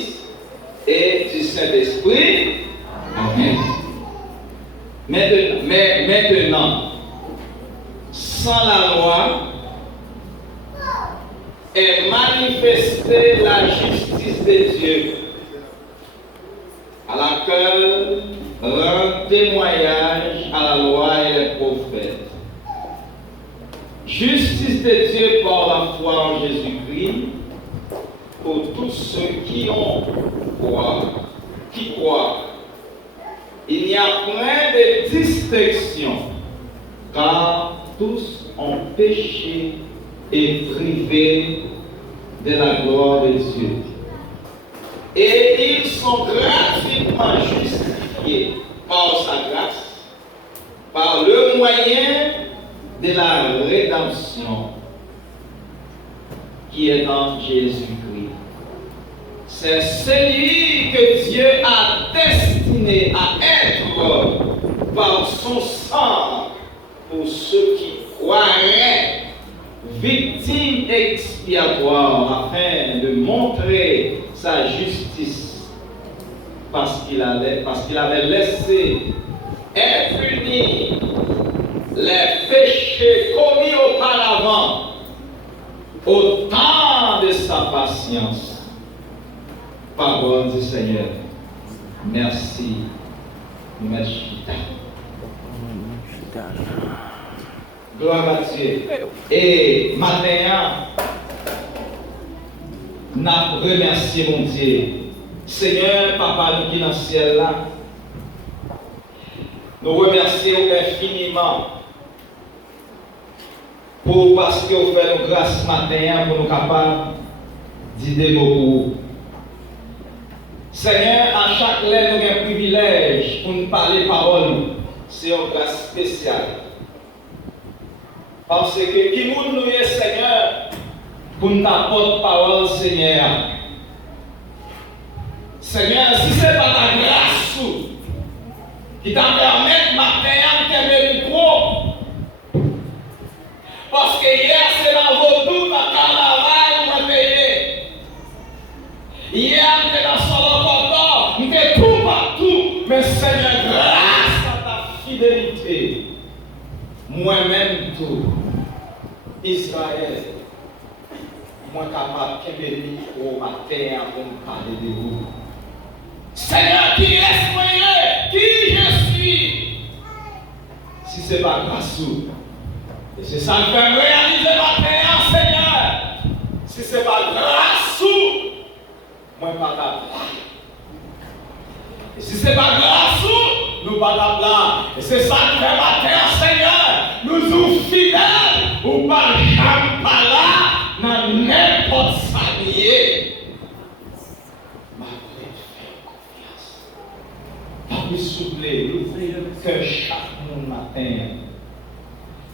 Fils et du Saint-Esprit. Amen. Maintenant, sans la loi, est manifestée la justice de Dieu, à laquelle rend témoignage à la loi et les prophètes. Justice de Dieu par la foi en Jésus-Christ pour tous ceux qui croient. Il n'y a point de distinction, car tous ont péché et privé de la gloire de Dieu. Et ils sont gratuitement justifiés par sa grâce, par le moyen de la rédemption qui est en Jésus-Christ. C'est celui que Dieu a destiné à être par son sang pour ceux qui croiraient, victime expiatoire, afin de montrer sa justice, parce qu'il avait laissé être unis les péchés commis auparavant au temps de sa patience. Parole du Seigneur. Merci. Gloire à Dieu. Et maintenant, nous remercions mon Dieu. Seigneur, Papa, nous qui dans le ciel là, nous remercions infiniment parce que vous faites nos grâces matin pour nous capables de dire des mots pour vous. Seigneur, à chaque lettre, nous avons un privilège pour nous parler parole. C'est une grâce spéciale. Parce que qui nous est Seigneur pour nous apporter parole, Seigneur. Seigneur, si ce n'est pas ta grâce qui t'a permis matin de te micro. Parce que hier, c'est dans vos doutes, dans le carnaval, on a payé. Hier, on était dans son cordon, on était tout partout. Mais Seigneur, grâce à ta fidélité, moi-même tout, Israël, moi capable de venir au matin pour me parler de vous. Seigneur, qui est moi, qui je suis? Si ce n'est pas grâce, et c'est ça que je vais réaliser ma prière, Seigneur. Si ce n'est pas grâce, moi, pas là. Et si ce n'est pas grâce, nous pas là. Et c'est ça que je vais ma prière, Seigneur. Nous sommes fidèles, ou pas jamais pas là, dans n'importe sa liée. Ma prière, fais confiance. Pas vous souffler, ouvrez le cœur chaque matin.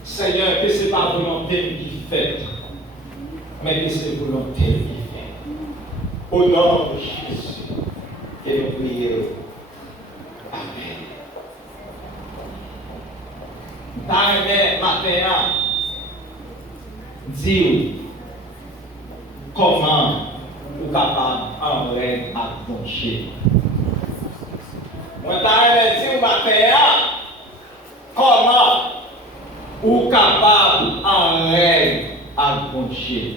Seigneur, que ce n'est pas volonté qui fait, mais que c'est volonté qui fait. Au nom de Jésus, que nous prions. Amen. Dans le matin, dis comment vous êtes capable en vrai à pencher. Moi, dans le matin, comment ou capable en règle à pencher.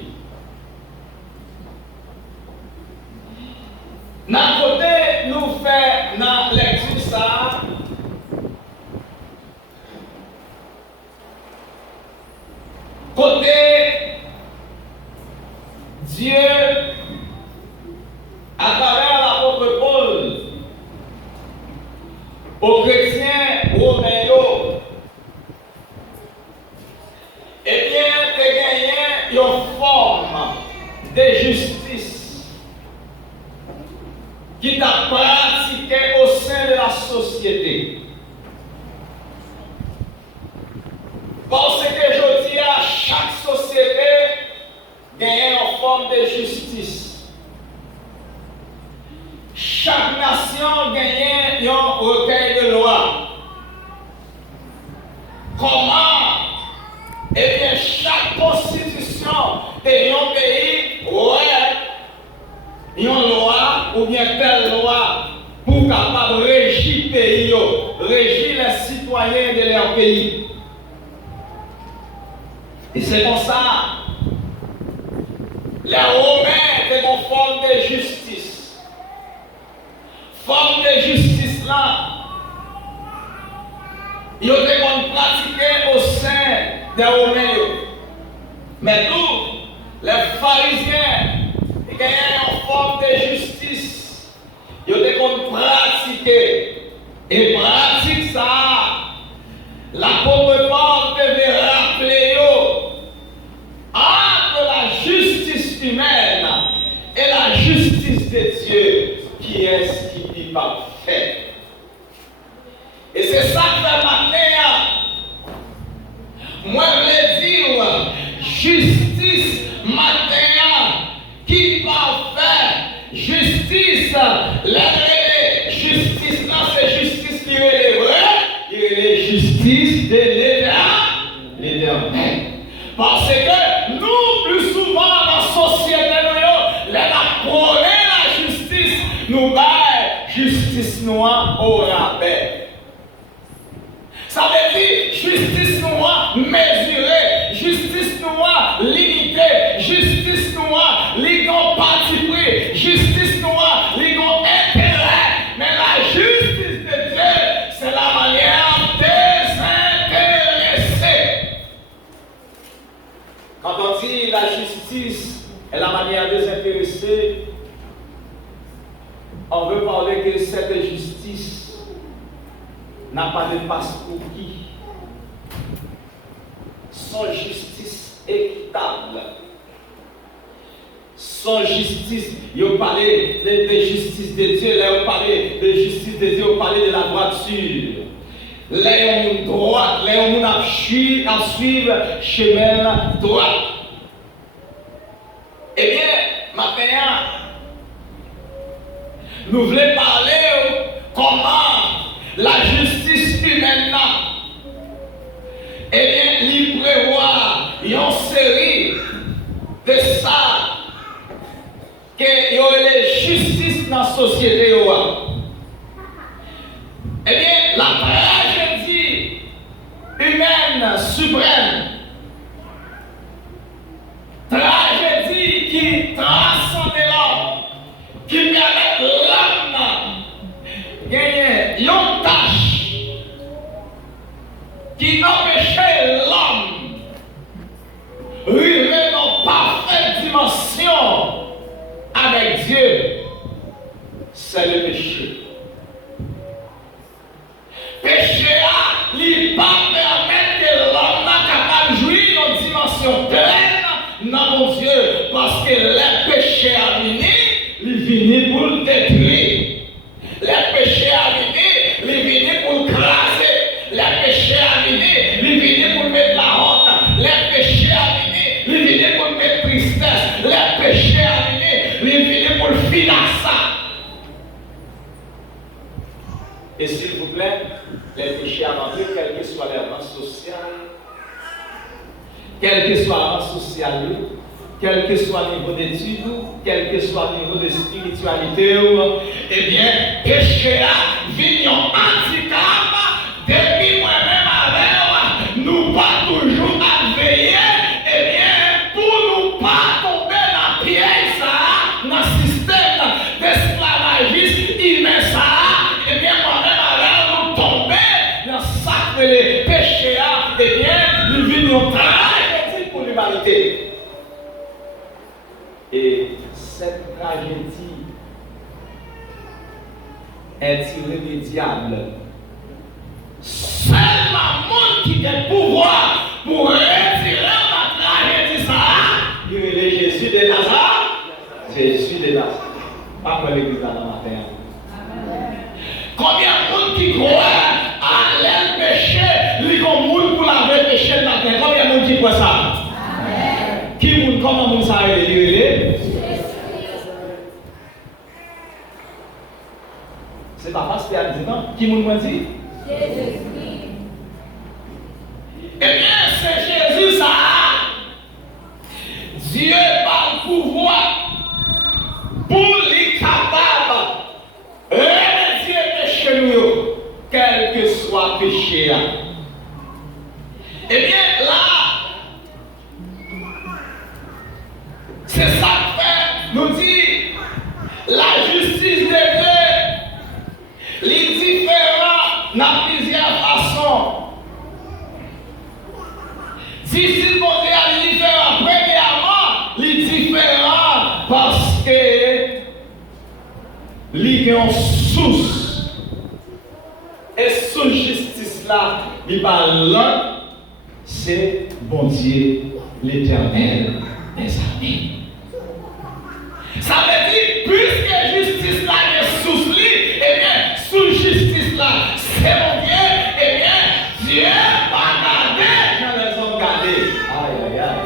D'un côté, nous faisons dans lecture ça. Côté Dieu, à travers l'apôtre Paul, aux chrétiens romains, eh bien, tu as gagné une forme de justice qui t'a pratiqué au sein de la société. Parce que je dis à chaque société gagne une forme de justice. Chaque nation gagne un recueil de loi. Comment? Eh bien, chaque constitution de un pays, ouais, une loi ou bien telle loi pour capable régir le pays, régir les citoyens de leur pays. Et c'est comme ça, les Romains étaient en forme de justice. Forme de justice là, ils ont pratiqué au sein des Romains. Mais nous, les pharisiens, qui ont en forme de justice, ils ont pratiqué. Et pratique ça. L'apôtre Paul devait rappeler entre la justice humaine et la justice de Dieu, qui est-ce qui est parfait. Et c'est ça que le matin, moi je veux dire, justice matin, qui parfait, justice, la justice là, c'est justice qui est vraie, il est justice de l'éternel. Parce que nous, plus souvent dans la société, nous prônons la justice, nous baillons justice noire au rabais. Ça veut dire justice noire mesurée, justice noire limitée, justice noire ligon parti pris, justice noire ligon intérêt. Mais la justice de Dieu, c'est la manière désintéressée. Quand on dit la justice est la manière désintéressée, on veut parler que cette justice n'a pas de passe pour qui. Sans justice équitable. Sans justice, il a parlé de justice de Dieu, là il a parlé de justice de Dieu, il a parlé de la droiture. Là il y a droite, là il y a à suivre chemin droit. Eh bien, maintenant, nous voulons parler comment la justice humaine là, eh bien, il prévoit une série de ça qu'il y aurait les justices dans la société. Eh bien, la tragédie humaine suprême, tragédie qui transcende l'homme, qui permet l'homme gagner une tâche qui empêchait l'homme d'arriver dans parfaite dimension avec Dieu, c'est le péché. Péché a, il pas permettre que l'homme n'est capable de jouir dans une dimension pleine dans mon Dieu, parce que les péchés à venir, il vient pour le détruire. Les péchés à venir, il vient pour le craser. Les péchés à venir, il vient pour mettre la honte. Les péchés à venir, il vient pour mettre tristesse. Les péchés à venir, il vient pour le financer. Et s'il vous plaît, les péchés à venir, quelle que soit leur rang social, quel que soit la rang social, quel que soit le niveau d'études, quel que soit le niveau de spiritualité, eh bien, péché a venu en handicap, depuis moi-même avec nous pas toujours à veiller, eh bien, pour nous pas tomber dans le piège, ça, dans le système d'esclavagisme humain, ça, eh bien, moi-même avec nous tomber dans ça que les péchés, eh bien, nous venons tragédie pour l'humanité. Et cette tragédie est tirée du diable. Seul le monde qui a le pouvoir pour retirer la tragédie, ça, il est Jésus de Nazareth. Jésus de Nazareth. Pas pour l'église dans le matin. Combien de monde qui croit à l'air péché, lui comme monde pour laver péché le matin? Combien de monde qui croit ça? Qui monde, comment monde ça est lié? C'est pas parce qu'il y a dit non. Qui monde m'a dit? Jésus. Eh bien, c'est Jésus ça. Dieu par le pouvoir pour les capables dans plusieurs façons. Justice mondiale est différente. Premièrement, il est différent parce que il y a une source. Et sous justice là, il parle là, c'est bon Dieu l'Éternel des amis. Ça veut dire, puisque justice là est sous lui, eh bien, sous justice là, c'est mon Dieu, eh bien, Dieu va garder quand les hommes gardés. Aïe, aïe, aïe.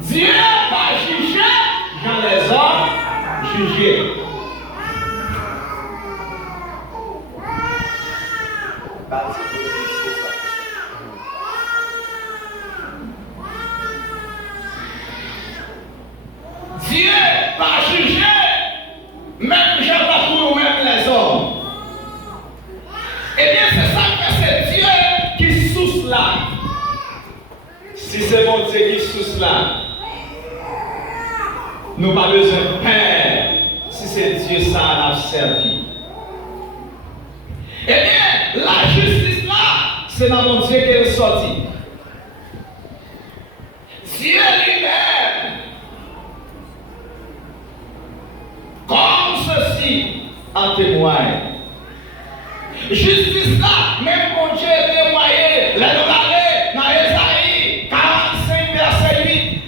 Dieu va juger quand les hommes jugés. Dieu va juger, même gens pour nous-mêmes les hommes. Eh bien, c'est ça que c'est Dieu qui souffle là. Si c'est mon Dieu qui souffle là, nous n'avons pas besoin de père si c'est Dieu ça à servi. Eh bien, la justice là, c'est dans mon Dieu qu'elle est sortie. Dieu lui-même, comme ceci en témoigne. Justice là, même mon Dieu témoigné, les nous dans Ésaïe 45, verset 8.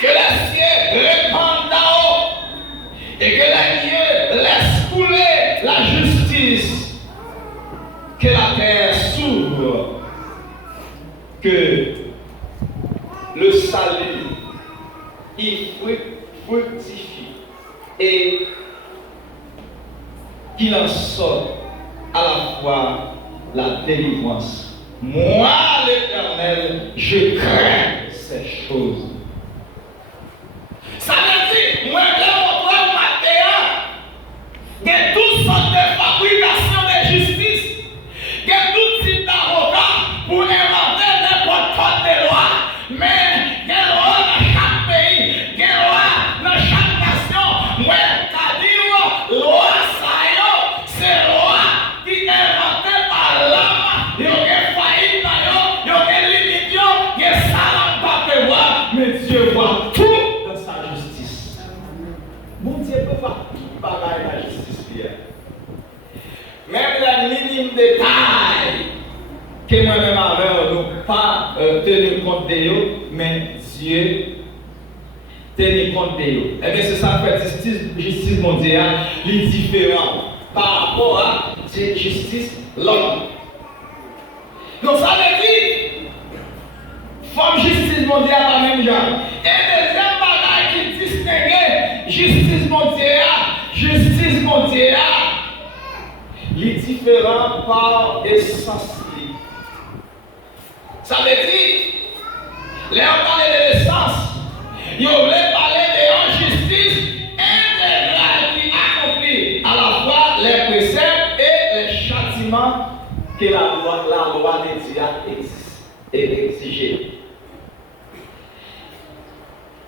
Que les cieux répandent d'en haut et que les lieux laissent couler la justice. Que la terre s'ouvre, que le salut y fructifie et qu'il en sorte à la fois la délivrance. Moi, l'Éternel, je crains ces choses. Ça veut dire, moi, là, on matin, de toutes sortes de fabrications de justice, de tout type d'avocats pour inventer n'importe quelle loi, mais des lois dans chaque pays, des lois dans chaque nation. Moi, c'est-à-dire, loi, c'est loi qui est inventée par l'homme. Il y a des faillites dans il y a des limites, il y a ça dans pas prévoir, mais Dieu voit tout dans sa justice. Mon Dieu peut voir tout bagaille dans la justice. Même les minimes détails que moi-même avec nous pas tenir compte de eux, mais Dieu tenir compte de eux. Et bien c'est ça que justice mondiale est différente par rapport à cette justice l'homme. Donc ça veut dire, forme justice mondiale la même genre. Et deuxième bagage qui distingue justice mondiale, les différents par essence. Ça veut dire, les on parle de l'essence, ils voulaient parler de justice intégrale qui accomplit à la fois les préceptes et les châtiments que la loi de Dieu est exigée.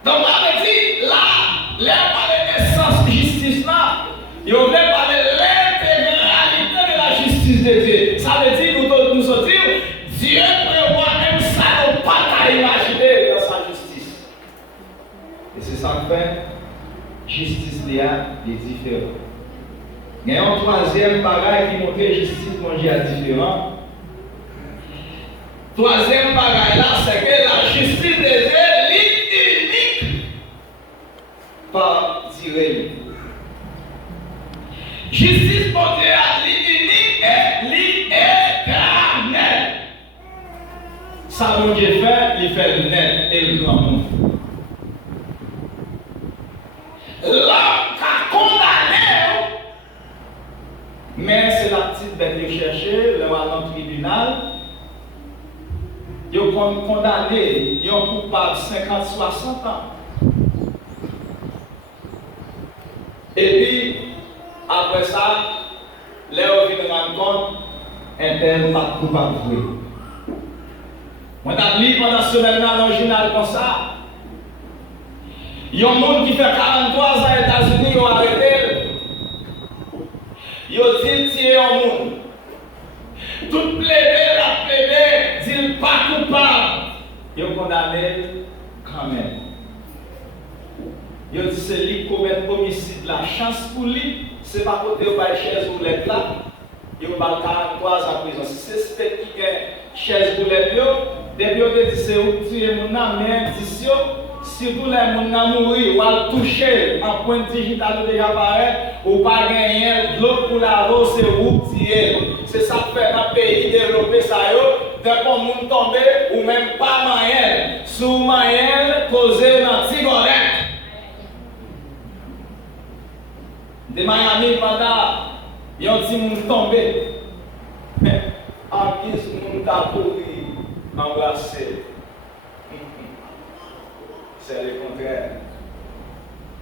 Donc, on veut dire, là, les on parle d'essence justice là, ils voulaient parler de l'intégralité de la justice de Dieu. Ça veut dire, nous dire, Dieu prévoit même ça, nous pas imaginer dans sa justice. Et c'est ça que fait, justice est différente. Il y a un troisième bagage qui montre que justice mondiale est différente. Troisième bagage là, c'est que la justice de Dieu est unique par Dieu. Justice mondiale unique et l'éternel. Ça, mon Dieu fait, il fait le net et le grand monde. L'homme qui a condamné, mais c'est la petite bête qui cherchait, le dans le tribunal. Ils ont condamné, ils ont coupable 50-60 ans. Et puis, après ça, les gens viennent rendre compte, un tel pas coupable. Moi, j'ai lu pendant ce semaine dans le journal comme ça. Il y a un monde qui fait 43 ans aux États-Unis, ils ont arrêté. Ils ont au monde. Tout plaidé, la plaidé, dit pas coupable. Ils ont condamné quand même. Ils ont dit c'est lui qui commet homicide. La chance pour lui, c'est pas côté au bail chaise ou les là. Ils ont 43 ans en prison. Si c'est ce qui est chaise ou les lieux, depuis on dit c'est où tuer mon âme, mais indice, si tous les gens ont mouru ou à toucher en point digital de apparaît, ou pas gagner de l'autre pour la rose, c'est où tuer. C'est ça qui fait dans le pays développé ça. Dès qu'on monde tomber, ou même pas moyen, sous moyen, causer dans Tigorette. De Miami, pendant, ils ont dit monde tomber. Mais en guise, monde a couru, embrasser. C'est le contraire.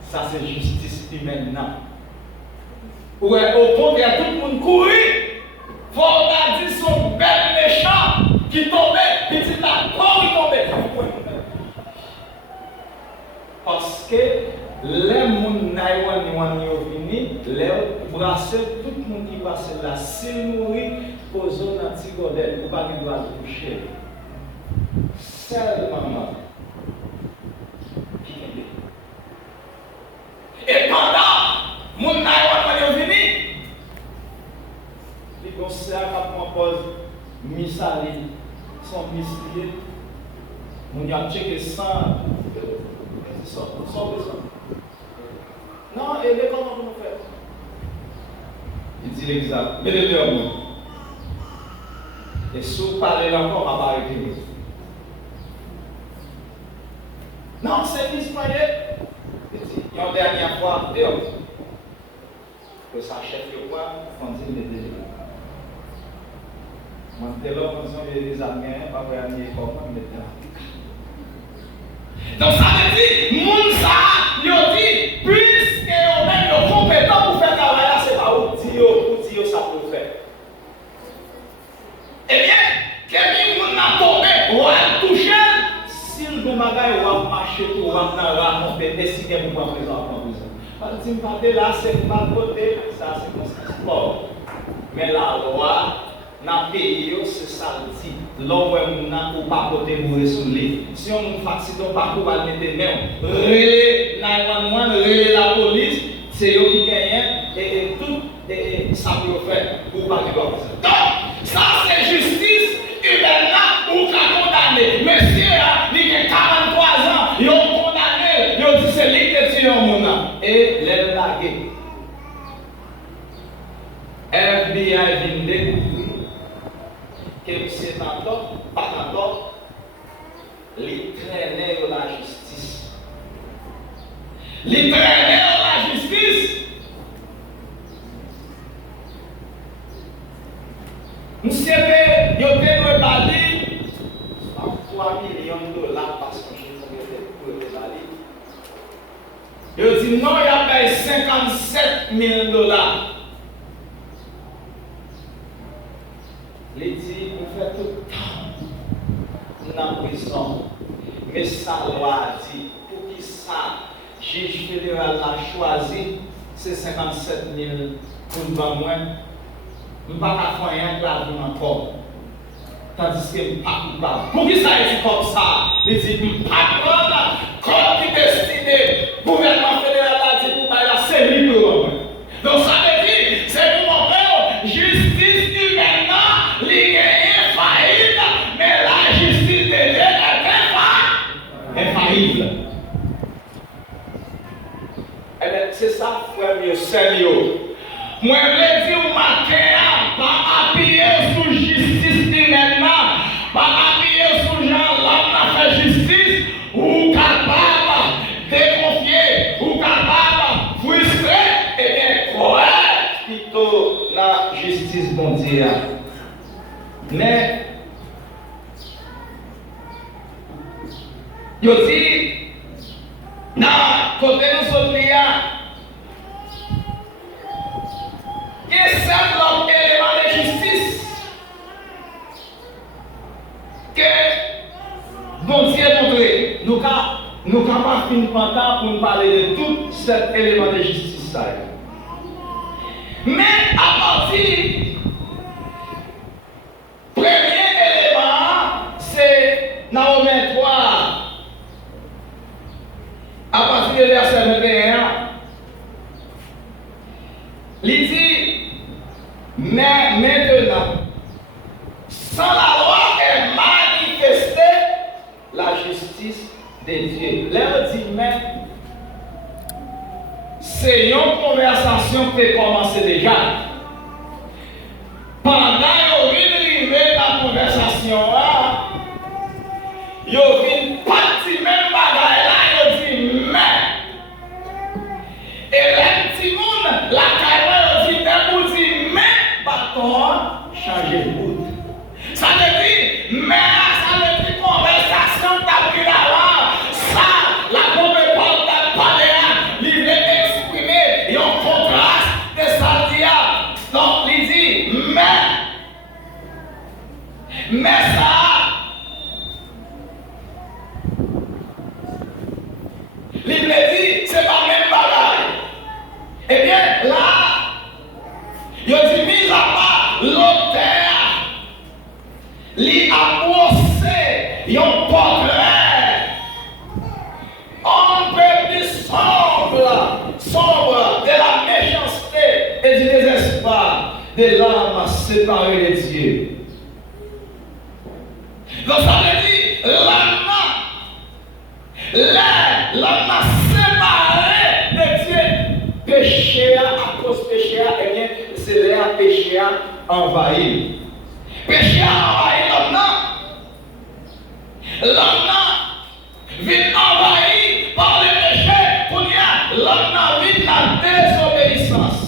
Ça, c'est justice humaine. Ouais, au contraire, tout le monde courait. Faut dire son bel méchant qui tombait, petit là, quand il tombait. Parce que les gens qui vini, les brasser, tout le monde qui passe là, s'il mourit, posons dans petit godel, pour pas qu'il doit toucher. Seulement. Et pendant mon naïwan est venu, les conseils à propose misali, son mislier, mon a checké sans besoin. Non, et comment vous nous faites? Il dit l'exact, mais le dehors. Et si vous parlez encore, à part écrire. Non, c'est mismoyé. Il y a une dernière fois, dehors, que sa chef de quoi, on dit les délais. Moi, dès lors, nous sommes des Américains, pas pour aller comment, mais donc ça veut dire, Mounsa, il dit, puisque on est compétent pour faire travail là, c'est pas où dire ça pour faire. Eh bien, quelqu'un qui a tombé, ou a touché, s'il vous magaille ou a marché pour rentrer dans la montagne, décidez vous pas présent en prison. Parce que si vous là, c'est pas côté, ça c'est comme sport. Mais la loi, dans le pays, c'est ça le dit. L'homme ou pas côté mourir sous lui. Si on nous facilite, on pas pour mettre les mains. Relais 911, relais la police, c'est eux qui gagnent et tout ça peut faire pour pas de Donc, ça c'est justice humaine ou qu'a condamné. Monsieur, il a 43 ans, ils ont condamné, ils ont dit c'est lui qui a tué un monde. Et les lagués. FBI vient découvrir que c'est un tort, pas un tort, les traîner de la justice. Les traîner de la justice. Monsieur, il y a des balais, 3 millions de dollars parce que je pour les balais. Il dit non, il y a payé 57 000 dollars. Il dit, on fait tout le temps dans la prison. Mais ça loi dit, pour qui ça, juge fédéral a choisi, c'est 57 000 pour le vent moins. Je ne vais pas faire rien de la vie encore. Tandis que je ne suis pas coupable. Pour qui ça est comme ça? Il dit, je ne vais pas prendre comme qui destiné. Le gouvernement fédéral a dit, pour faire la série pour moi. Donc ça veut dire, c'est pour montrer justice humainement, il y a faillite, mais la justice de Dieu est infaillible. Eh bien, c'est ça, frère, mieux, sérieux. Moi, je veux dire, pas appuyer sur justice humainement, pas appuyer sur gens-là qui fait justice, ou capable de confier, ou capable de frustrer, et bien, croire plutôt la justice mondiale. Mais, je dis, non, côté nous sommes quel est l'autre élément de justice que bon Dieu montré? Nous n'avons pas fini de pour nous parler de tout cet élément de justice. Mais à partir Il dit, mais maintenant, sans la loi est manifestée la justice de Dieu. Là, on dit, mais c'est une conversation qui a commencé déjà. Pendant qu'on vient d'arriver la conversation là, il y a une partie même bagaille là, il dit, mais. Et les petits monde, la carrière, il dit, mais, bâton, changer de route. Ça veut dire, mais, ça veut dire conversation, t'as pris là, ça, la compétence t'a parlé, il veut exprimer, il y a un contraste de ça dit. Donc, il dit, mais ça, il dit, c'est pas même bagaille. Eh bien, là, il dit, mis à part l'auteur, il a posé un portrait un peu plus sombre de la méchanceté et du désespoir de l'homme séparé de Dieu. Donc ça veut dire, l'homme séparé de Dieu, péché à cause péché, eh bien, c'est là péché envahi. Péché envahi l'homme. L'homme vient envahi par le péché, pour y l'homme vit la désobéissance.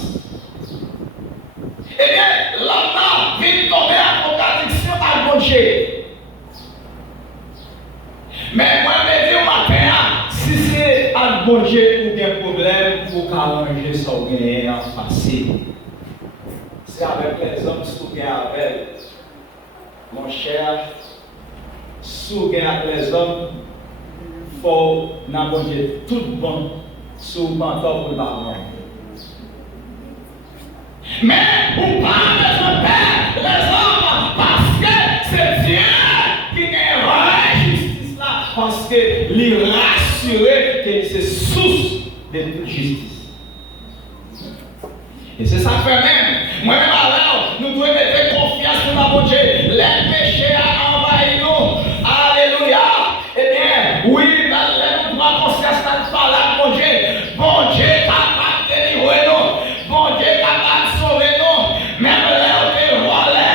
Eh bien, l'homme vient tomber en contradiction à Dieu. Mais moi, je me dis au matin, si c'est un bon Dieu ou bien problème pour arranger son gain facile, c'est avec les hommes sous gain avec mon cher, sous gain avec les hommes, il faut n'aborder tout bon sous le mentor pour le baron. Mais vous parlez de père, les hommes, parce que c'est Dieu qui gagne la justice là, parce qu'il est rassuré que c'est source de toute justice. Et c'est ça que fait même. Moi-même alors, nous devons mettre confiance dans mon Dieu. Les péchés à envahir nous. Alléluia. Eh bien, oui, nous devons conscience de parler à mon Dieu. Bon Dieu capable de délivrer nous. Bon Dieu capable de sauver nous. Même là où tu es volé.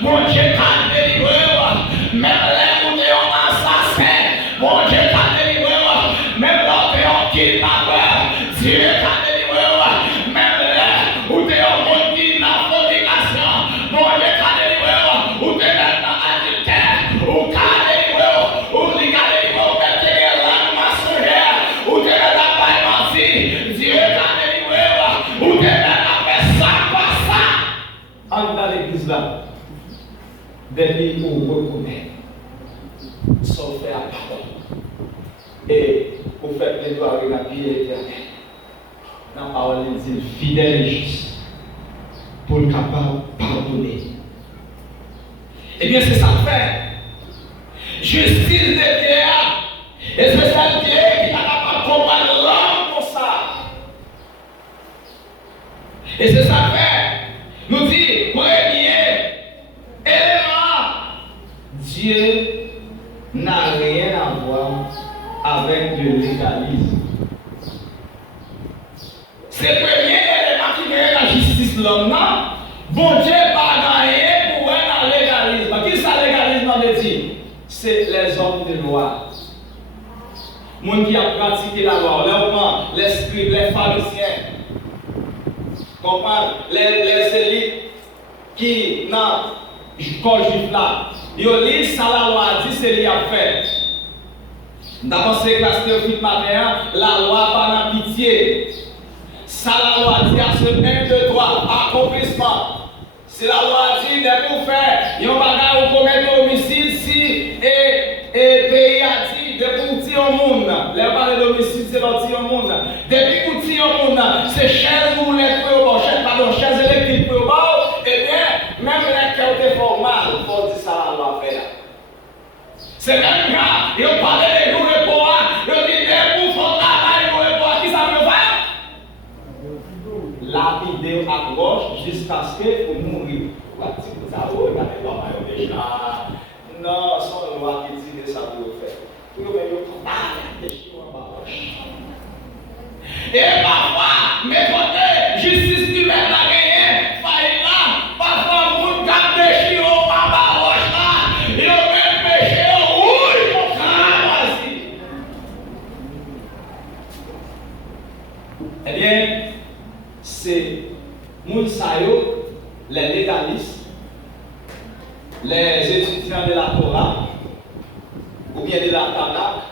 Bon Dieu capable de délivrer nous. Même là où tu es un assassin. Bon Dieu capable de délivrer nous. Même là où tu es un kidnappeur. Dieu capable de délivrer nous. Même là où tu es un monde qui n'a pas d'éducation. Bon Dieu capable de délivrer nous. Où tu es maintenant adultère. Où tu es délivrer nous. Où tu es délivrer nous. Où tu es langue mensongère. Où tu es dans la paille. Dieu capable de délivrer nous. Où tu es dans la ça, pas ça. Entre dans l'église là. Depuis où vous reconnaissez. Sauf faire la parole. Et vous faites plaidoyer la vie éternelle. Dans la parole, il dit fidèle et juste pour le capable de pardonner. Eh bien, c'est ça que fait. Justice de Dieu. Et c'est ça Dieu qui est capable de combattre l'homme pour ça. Et c'est ça que fait. Nous dit, premier élément, Dieu n'a rien à voir avec le légalisme. C'est le premier élément qui vient la justice de l'homme. Bon Dieu pas gagné pour un légalisme. Qui ça légalisme veut dire? C'est les hommes de loi. Les gens qui ont pratiqué la loi, les scribes, les pharisiens, les élites qui n'ont pas juif là. Ils lisent ça la loi dit c'est lui a fait. D'abord c'est classe de matin, la loi pas dans pitié. Ça la loi dit à ce 1, 2, 3, accomplissement. C'est la loi dit de pour faire, il y a un bagage où commettre homicide si et pays a dit de pour tirer au monde. Les parler d'homicide c'est pour tirer au monde. Depuis pour tirer au monde, c'est chaises ou les chaises électriques pour bas, et bien même les qui ont formales, il faut dire ça la loi fait. C'est même cas, ils ont parlé de nous repos, ils ont dit de pour son travail, nous repos, qui ça veut faire? La lapider à roche jusqu'à ce que vous mouriez. Vous avez non, sans loi qui dit que ça vous fait. Vous avez des chiens en roche. Et parfois, mes côtés, justice humaine la gagné, faille là, parfois, vous garde des chiens en roche là, et au même péché, rouge, on crame. Eh bien, c'est Mounsayo, les légalistes, les étudiants de la Torah, ou bien de la Tanakh,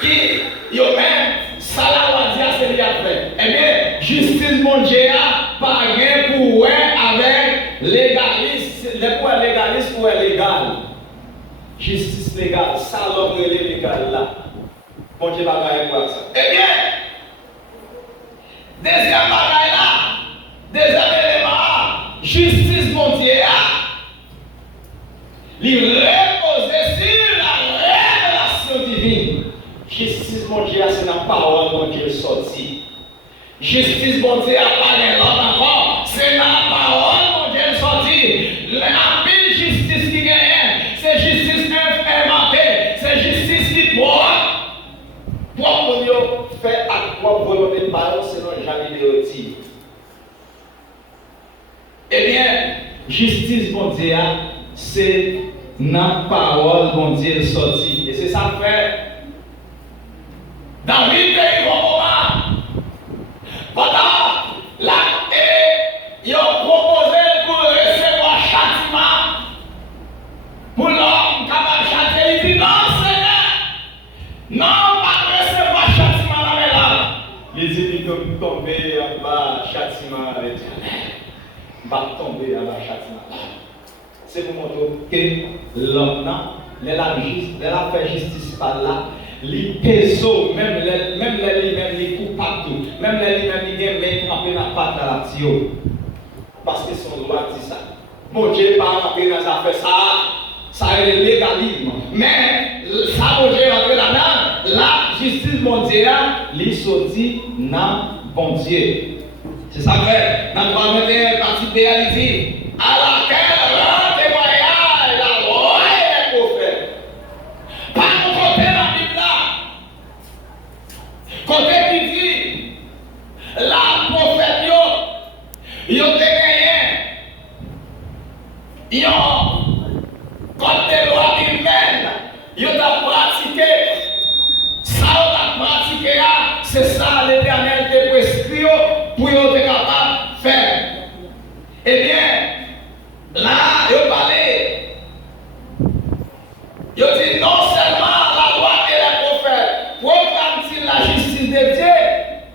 qui, eux-mêmes, ça la dire c'est bien fait. Eh bien, justice mondiale, pas rien pour avec légaliste, pour légaliste ou légal. Justice légale, ça l'homme légal là. Bon Dieu va rien pour ça. Eh bien, deuxième bagaille là, deuxième élément, justice mondiale, il repose sur la révélation divine. Justice mondiale, c'est la parole de Dieu sortie. Justice mondiale, pas de l'autre encore, c'est la parole de Dieu sortie. La pile justice qui gagne, c'est justice inventée, c'est justice qui porte. Pour nous faire à quoi volonté de parole, sinon jamais de dire. Eh bien, justice mondiale, c'est la parole bon Dieu sortie. Et c'est ça que fait David est pendant la ils ont proposé pour recevoir châtiment pour l'homme qui va châtier. Il dit non, Seigneur, non, pas recevoir châtiment là. Il dit qu'il doit tomber en bas châtiment à l'éternel. Va tomber en bas châtiment. C'est pour montrer que l'homme, la fait justice par là, les pésos, même les coupables, même les mettent trempés dans la patte à la tio. Parce que son loi dit ça. Mon Dieu, pas rentrer dans ça, fait ça est le légalisme. Mais ça, mon Dieu, rentrer là-dedans, la justice mondiale, les sortit dans bon Dieu. C'est ça que dans le 21 partie de réalité, à laquelle rend témoignage la loi et les prophètes. Pas mon côté la Bible là. Côté qui dit, la prophète yo te gagné. Yo, côté loi humaine, yo t'a pratiqué. Ça on t'a pratiqué là, c'est ça l'Éternel te prescrit pour yo te capable de faire. Eh bien, là, yo parlait. Yo dit non seulement la loi et les prophètes proclament la justice de Dieu,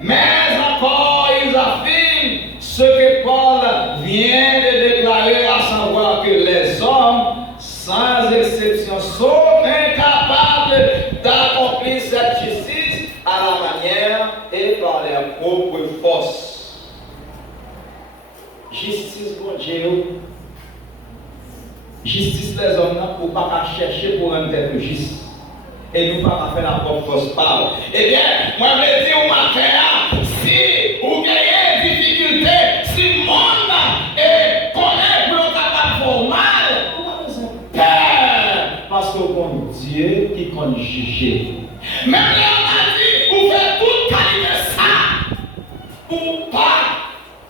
mais encore ils affirment ce que Paul vient de déclarer, à savoir que les hommes, sans exception, sont incapables d'accomplir cette justice à la manière et par leur propre force. Justice bon Dieu, justice les hommes pour pas chercher pour un tel juste et nous pas faire la propre force parle. Eh bien, moi je dis au matin, si vous avez des difficultés, si le monde connaît pour capable de mal, vous avez besoin de peur parce que bon Dieu qui connaît juger. Même là on a dit, vous faites tout qualité ça pour pas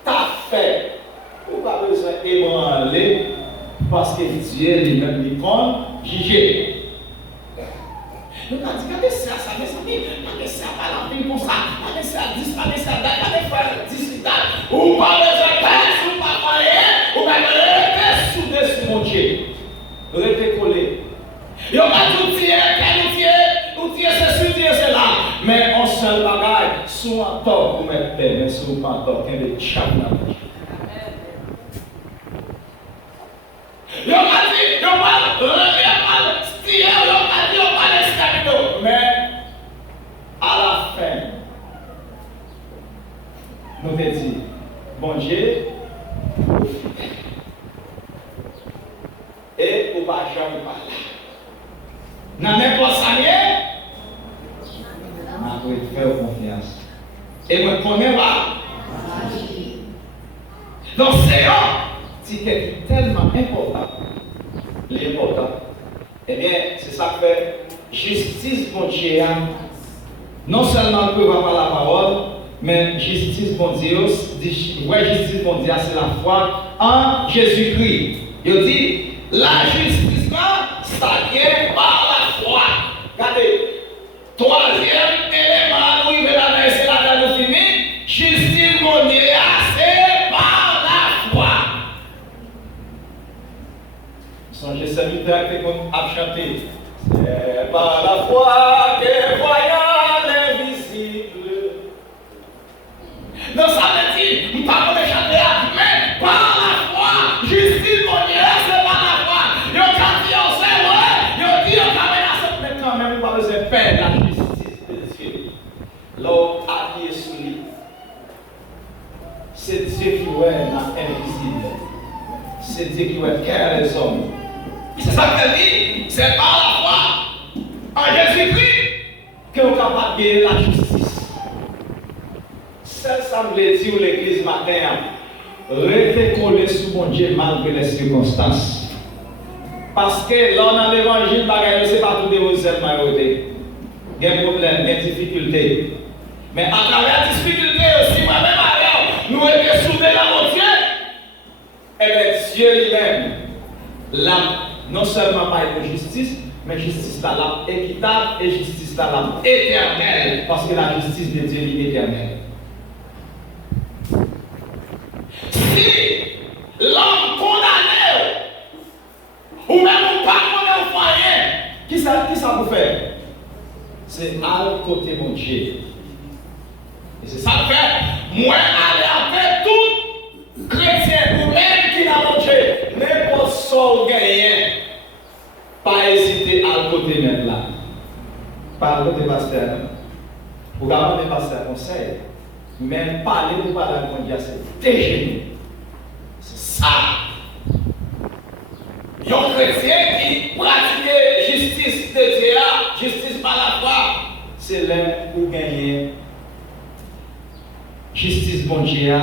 ta fait. Vous n'avez pas besoin d'ébranler parce que Dieu lui-même lui compte juger. Nous avons dit, regardez ça, mes amis, regardez ça, pas la vie pour ça, regardez ça, 10, regardez ça, regardez faire 10 dates, ou pas besoin de faire, ou pas faire, ou pas rester soudé sur mon Dieu. Restez collé. Il y a pas d'outils, c'est là, mais on seul bagaille, soit tort pour mettre paix, mais soit pas tort, qu'il y a des chats dans la vie. Mais à la fin, nous te disons, bon Dieu, et au pas jamais parler. Dans n'importe quoi, je vais faire confiance. Et je ne connais pas. Donc c'est un ticket tellement important. L'important. Eh bien, c'est ça que fait justice bon Dieu. Non seulement prévoir par la parole, mais justice bon Dieu, ouais, justice bon Dieu, c'est la foi en Jésus-Christ. Il dit, la justice là, ça vient par la foi. Regardez, troisième élément, nous, c'est la nous fini. Justice bon Dieu, c'est par la foi. Songez serviteur que qu'on a chanté. C'est par la foi que voyons l'invisible. Non, ça veut dire, nous ne pouvons pas chanter, mais par la foi, justice mon Dieu, c'est par la foi. Yo quand dit on c'est vrai, yo dit on caméra, mais quand même, pas besoin de faire la justice de Dieu. L'homme habillé sous lui. C'est Dieu qui est invisible. C'est Dieu qui est cœur des hommes. C'est ça que dit, c'est par la foi en Jésus-Christ que nous sommes capables de gagner la justice. Ça me dit où l'église matin, restez collé sous mon Dieu malgré les circonstances. Parce que là, dans l'évangile, ce n'est pas tout de vous êtes majorité. Il y a des problèmes, des difficultés. Mais à travers les difficultés aussi, moi-même, nous sommes soudés dans mon Dieu. Et bien, Dieu lui-même, là, non seulement par une justice, mais justice là, équitable et justice là, éternelle. Parce que la justice de Dieu est éternelle. Si l'homme condamné, ou même pas condamné au foyer, qui ça vous fait? C'est à côté mon Dieu. Et c'est ça que fait. Moi, aller avec tout chrétien, ou même qui n'a mon Dieu, n'importe son gagnant, pas hésiter à côté même là. Parlez de pasteur. Vous gardez des pasteurs conseil. Même parler de parler de mon Dieu, c'est déjeuner. C'est ça. Il y a un chrétien qui pratique justice de Dieu, justice par la foi. C'est là pour gagner justice bon Dieu,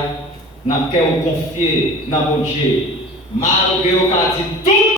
dans lequel vous confiez dans mon Dieu. Malgré vous dit tout.